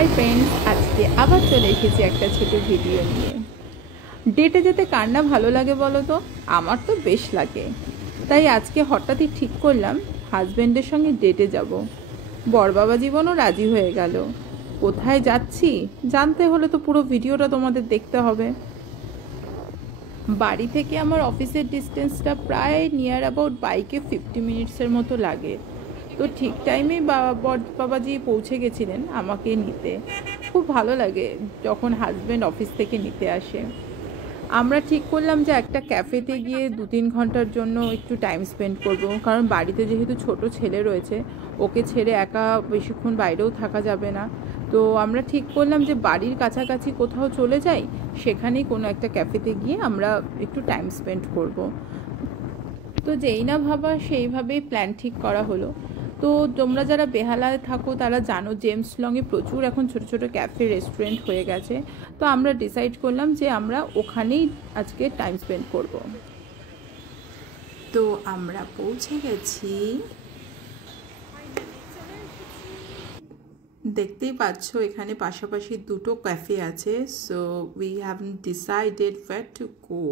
Hi friends, আজকে আবার চলে এসেছি একটা ছোট ভিডিও নিয়ে। ডেটে যেতে কার না ভালো লাগে বলো তো? আমার তো বেশ লাগে। তাই আজকে হঠাৎই ঠিক করলাম হাজব্যান্ডের সঙ্গে ডেটে যাব। বরবাবা জীবনও রাজি হয়ে গেল। কোথায় যাচ্ছি জানতে হলে তো পুরো ভিডিওটা তোমাদের দেখতে হবে। বাড়ি থেকে আমার অফিসের ডিস্টেন্সটা প্রায় নিয়ার অ্যাবাউট বাইকে 50 মিনিটসের মতো লাগে। তো ঠিক টাইমে বাবাজি পৌঁছে গেছিলেন আমাকে নিতে। খুব ভালো লাগে যখন হাজব্যান্ড অফিস থেকে নিতে আসে। আমরা ঠিক করলাম যে একটা ক্যাফেতে গিয়ে 2-3 ঘন্টার জন্য একটু টাইম স্পেন্ড করব, কারণ বাড়িতে যেহেতু ছোট ছেলে রয়েছে, ওকে ছেড়ে একা বেশিক্ষণ বাইরেও থাকা যাবে না। তো আমরা ঠিক করলাম যে বাড়ির কাছাকাছি কোথাও চলে যাই, সেখানেই কোনো একটা ক্যাফেতে গিয়ে আমরা একটু টাইম স্পেন্ড করব। তো যেই না ভাবা সেইভাবেই প্ল্যান ঠিক করা হলো। তো তোমরা যারা বেহালায় থাকো তারা জানো জেমস লংয়ে প্রচুর এখন ছোট ছোট ক্যাফে রেস্টুরেন্ট হয়ে গেছে। তো আমরা ডিসাইড করলাম যে আমরা ওখানেই আজকে টাইম স্পেন্ড করব। তো আমরা পৌঁছে গেছি, দেখতেই পাচ্ছ এখানে পাশাপাশি দুটো ক্যাফে আছে। So we have decided wire to go.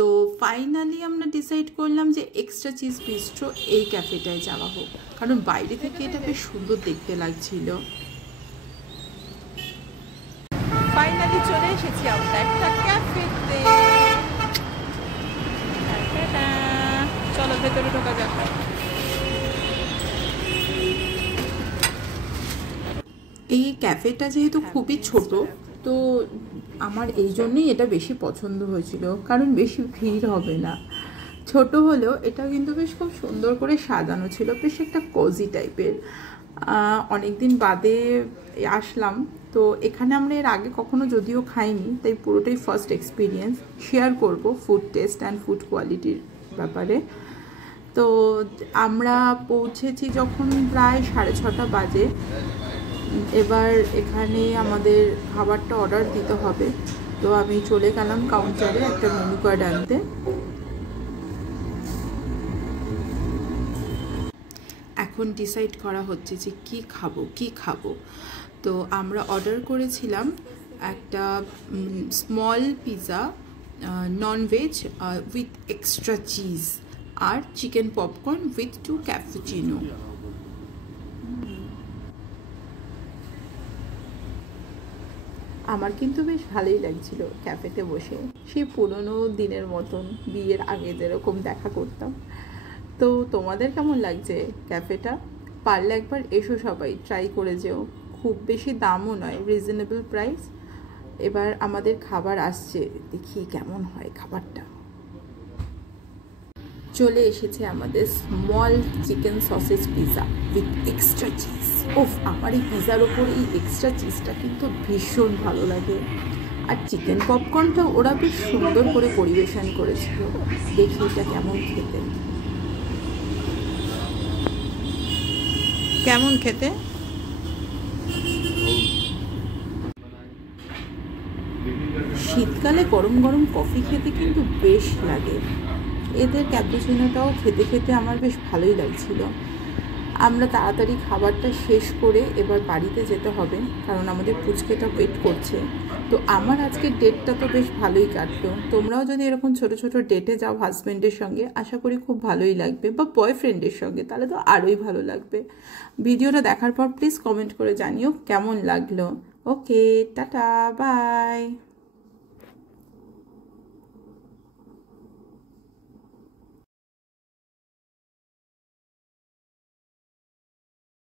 তো ফাইনালি আমরা ডিসাইড করলাম যে এক্সট্রা চিজ বিস্ট্রো এই ক্যাফেটায় যাওয়া হোক, কারণ বাইরে থেকে এটা বেশ সুন্দর দেখতে লাগছিল। ফাইনালি চলে এসেছি আমরা একটা ক্যাফেতে। চলো ভেতরে ঢোকা যাক। এই ক্যাফেটা যেহেতু খুবই ছোট, তো আমার এই জন্যই এটা বেশি পছন্দ হয়েছিল, কারণ বেশি ভিড় হবে না। ছোট হলেও এটা কিন্তু বেশ খুব সুন্দর করে সাজানো ছিল, বেশ একটা কোজি টাইপের। অনেকদিন বাদে আসলাম, তো এখানে আমরা এর আগে কখনো যদিও খাইনি, তাই পুরোটাই ফার্স্ট এক্সপিরিয়েন্স। শেয়ার করব ফুড টেস্ট অ্যান্ড ফুড কোয়ালিটির ব্যাপারে। তো আমরা পৌঁছেছি যখন প্রায় 6:30 বাজে। এবার এখানে আমাদের খাবারটা অর্ডার দিতে হবে। তো আমি চলে গেলাম কাউন্টারে একটা মেনু কার্ড আনতে। এখন ডিসাইড করা হচ্ছে যে কি খাবো। তো আমরা অর্ডার করেছিলাম একটা small pizza, non veg with extra cheese, আর চিকেন পপকর্ন উইথ 2 ক্যাপুচিনো। আমার কিন্তু বেশ ভালোই লাগছিল ক্যাফেতে বসে, সেই পুরনো দিনের মতন বিয়ের আগে যেরকম দেখা করতাম। তো তোমাদের কেমন লাগছে ক্যাফেটা? পারলে একবার এসো, সবাই ট্রাই করে যেও। খুব বেশি দামও নয়, রিজনেবল প্রাইস। এবার আমাদের খাবার আসছে, দেখি কেমন হয় খাবারটা। চলে এসেছে আমাদের small chicken sausage pizza with extra cheese. ওফ, আমার এই পিৎজার ওপর এই এক্সট্রা চিজটা কিন্তু ভীষণ ভালো লাগে। আর চিকেন পপকর্নটা ওরা বেশ সুন্দর করে পরিবেশন করেছিল। দেখি এটা কেমন খেতে। শীতকালে গরম গরম কফি খেতে কিন্তু বেশ লাগে। এদের ক্যাপুচিনোটাও খেতে খেতে আমার বেশ ভালোই লাগছিল। আমরা তাড়াতাড়ি খাবারটা শেষ করে এবার বাড়িতে যেতে হবে, কারণ আমাদের পুচকেটা ওয়েট করছে। তো আমার আজকের ডেটটা তো বেশ ভালোই কাটলো। তোমরাও যদি এরকম ছোট ছোট ডেটে যাও হাজব্যান্ডের সঙ্গে, আশা করি খুব ভালোই লাগবে, বা বয়ফ্রেন্ডের সঙ্গে, তাহলে তো আরোই ভালো লাগবে। ভিডিওটা দেখার পর প্লিজ কমেন্ট করে জানিও কেমন লাগলো। ওকে, টাটা, বাই।